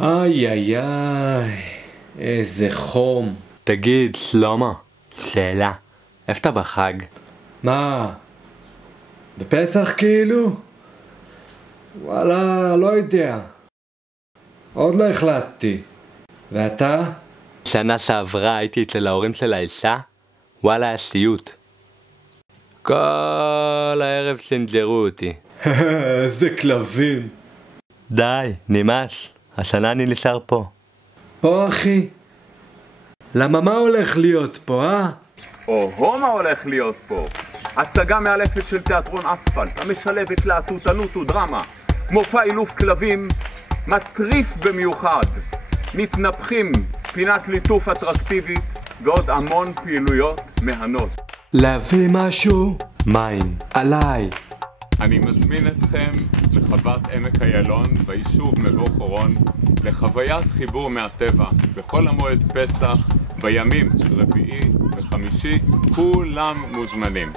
איי איי איי, איזה חום. תגיד, שלמה, שאלה, איפה אתה בחג? מה? בפסח כאילו? וואלה, לא יודע. עוד לא החלטתי. ואתה? שנה שעברה הייתי אצל ההורים של האישה, וואלה היה סיוט. כל הערב סנג'רו אותי. איזה כלבים. די, נמאס, השנה אני נשאר פה. פה אחי? למה מה הולך להיות פה, אה? או מה הולך להיות פה? הצגה מאלפת של תיאטרון אספלט, המשלבת להטוטנות ודרמה. מופע אילוף כלבים מטריף במיוחד. מתנפחים, פינת ליטוף אטרקטיבית ועוד המון פעילויות מהנות. להביא משהו? מים. עליי. אני מזמין אתכם לחוות עמק איילון ביישוב מבוא חורון לחוויית חיבור מהטבע בכל המועד פסח בימים רביעי וחמישי, כולם מוזמנים.